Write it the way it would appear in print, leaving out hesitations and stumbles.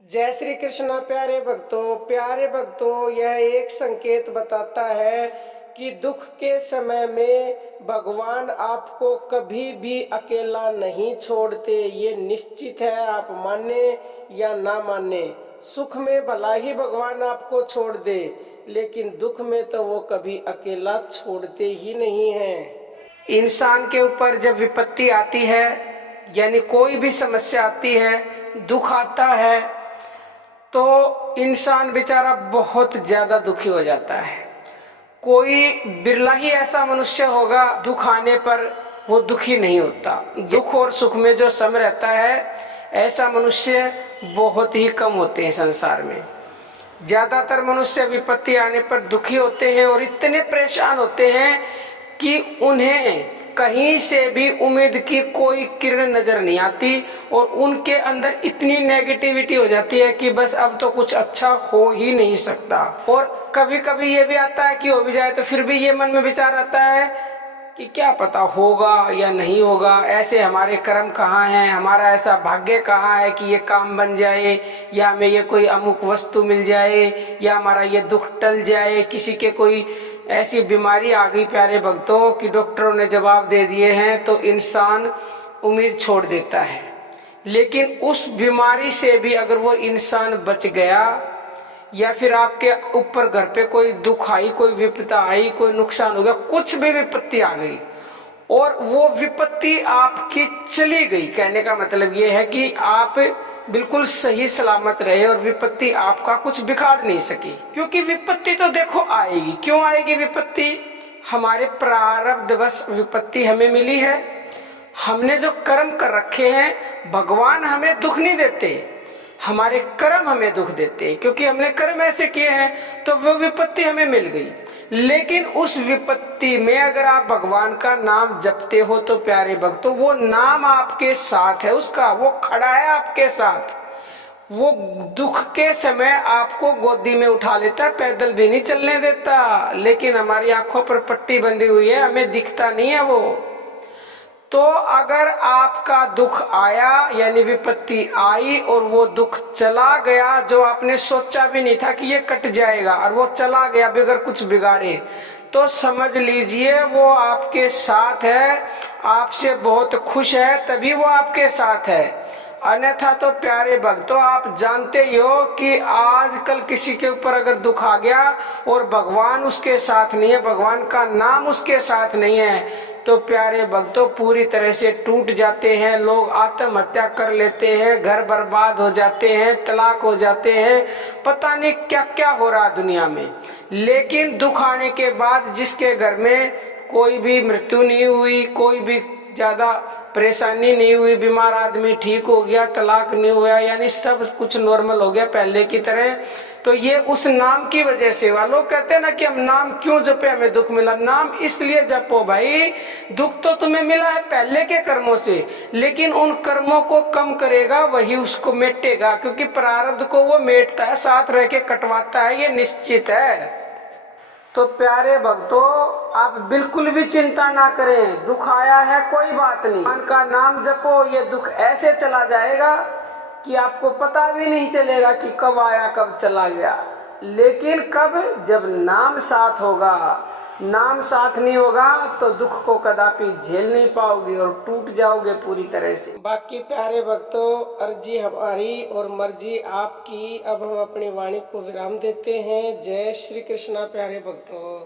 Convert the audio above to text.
जय श्री कृष्णा। प्यारे भक्तों, यह एक संकेत बताता है कि दुख के समय में भगवान आपको कभी भी अकेला नहीं छोड़ते। ये निश्चित है, आप माने या ना माने। सुख में भला ही भगवान आपको छोड़ दे, लेकिन दुख में तो वो कभी अकेला छोड़ते ही नहीं हैं। इंसान के ऊपर जब विपत्ति आती है, यानी कोई भी समस्या आती है, दुख आता है, तो इंसान बेचारा बहुत ज्यादा दुखी हो जाता है। कोई बिरला ही ऐसा मनुष्य होगा दुख आने पर वो दुखी नहीं होता। दुख और सुख में जो सम रहता है, ऐसा मनुष्य बहुत ही कम होते हैं संसार में। ज्यादातर मनुष्य विपत्ति आने पर दुखी होते हैं और इतने परेशान होते हैं कि उन्हें कहीं से भी उम्मीद की कोई किरण नजर नहीं आती और उनके अंदर इतनी नेगेटिविटी हो जाती है कि बस अब तो कुछ अच्छा हो ही नहीं सकता। और कभी कभी ये भी आता है कि हो भी जाए तो फिर भी ये मन में विचार आता है कि क्या पता होगा या नहीं होगा, ऐसे हमारे कर्म कहाँ हैं, हमारा ऐसा भाग्य कहाँ है कि ये काम बन जाए, या हमें ये कोई अमुक वस्तु मिल जाए, या हमारा ये दुख टल जाए। किसी के कोई ऐसी बीमारी आ गई प्यारे भक्तों कि डॉक्टरों ने जवाब दे दिए हैं, तो इंसान उम्मीद छोड़ देता है। लेकिन उस बीमारी से भी अगर वो इंसान बच गया, या फिर आपके ऊपर घर पे कोई दुख आई, कोई विपदा आई, कोई नुकसान हो गया, कुछ भी विपत्ति आ गई और वो विपत्ति आपकी चली गई, कहने का मतलब ये है कि आप बिल्कुल सही सलामत रहे और विपत्ति आपका कुछ बिगाड़ नहीं सकी। क्योंकि विपत्ति तो देखो आएगी। क्यों आएगी विपत्ति? हमारे प्रारब्धवश विपत्ति हमें मिली है। हमने जो कर्म कर रखे हैं, भगवान हमें दुख नहीं देते, हमारे कर्म हमें दुख देते हैं। क्योंकि हमने कर्म ऐसे किए हैं तो वो विपत्ति हमें मिल गई। लेकिन उस विपत्ति में अगर आप भगवान का नाम जपते हो तो प्यारे भक्तों, वो नाम आपके साथ है, उसका वो खड़ा है आपके साथ। वो दुख के समय आपको गोदी में उठा लेता है, पैदल भी नहीं चलने देता। लेकिन हमारी आंखों पर पट्टी बंधी हुई है, हमें दिखता नहीं है वो। तो अगर आपका दुख आया, यानी विपत्ति आई और वो दुख चला गया, जो आपने सोचा भी नहीं था कि ये कट जाएगा, और वो चला गया बगैर कुछ बिगाड़े, तो समझ लीजिए वो आपके साथ है, आपसे बहुत खुश है, तभी वो आपके साथ है। अन्यथा तो प्यारे भक्तों, आप जानते ही हो कि आजकल किसी के ऊपर अगर दुख आ गया और भगवान उसके साथ नहीं है, भगवान का नाम उसके साथ नहीं है, तो प्यारे भक्तों पूरी तरह से टूट जाते हैं। लोग आत्महत्या कर लेते हैं, घर बर्बाद हो जाते हैं, तलाक हो जाते हैं, पता नहीं क्या क्या हो रहा दुनिया में। लेकिन दुख आने के बाद जिसके घर में कोई भी मृत्यु नहीं हुई, कोई भी ज्यादा परेशानी नहीं हुई, बीमार आदमी ठीक हो गया, तलाक नहीं हुआ, यानी सब कुछ नॉर्मल हो गया पहले की तरह, तो ये उस नाम की वजह से हुआ। लोग कहते हैं ना कि हम नाम क्यों जपे, हमें दुख मिला। नाम इसलिए जपो भाई, दुख तो तुम्हें मिला है पहले के कर्मों से, लेकिन उन कर्मों को कम करेगा वही उसको मिटेगा। क्योंकि प्रारब्ध को वो मेटता है, साथ रह के कटवाता है, ये निश्चित है। तो प्यारे भक्तों, आप बिल्कुल भी चिंता ना करें। दुख आया है कोई बात नहीं, भगवान का नाम जपो, ये दुख ऐसे चला जाएगा कि आपको पता भी नहीं चलेगा कि कब आया कब चला गया। लेकिन कब? जब नाम साथ होगा। नाम साथ नहीं होगा तो दुख को कदापि झेल नहीं पाओगे और टूट जाओगे पूरी तरह से। बाकी प्यारे भक्तों, अर्जी हमारी और मर्जी आपकी। अब हम अपनी वाणी को विराम देते हैं। जय श्री कृष्णा प्यारे भक्तों।